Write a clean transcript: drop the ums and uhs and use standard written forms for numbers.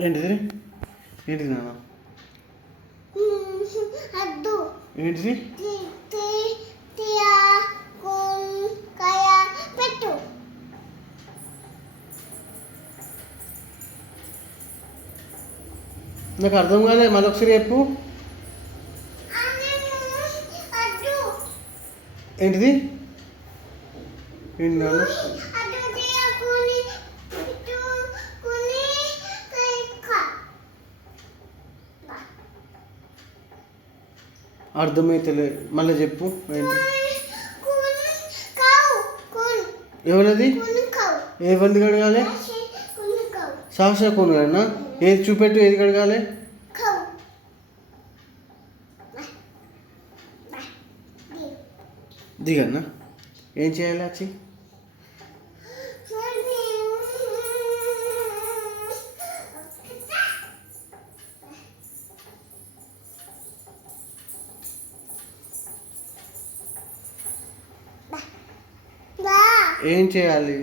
ఏంటిది ఏంటిది నాన్న ఏంటిది నాకు అర్థం కాలే మరొకసారి చెప్పు ఏంటిది ఏంటి నాన్న అర్థమైతలే మళ్ళీ చెప్పు ఏంటి ఎవరిది ఎవరిది కడగాలి సాక్షా కొనుగోనా ఏది చూపెట్టు ఏది కడగాలి దిగన్నా ఏం చేయాలి వచ్చి ఏం చేయాలి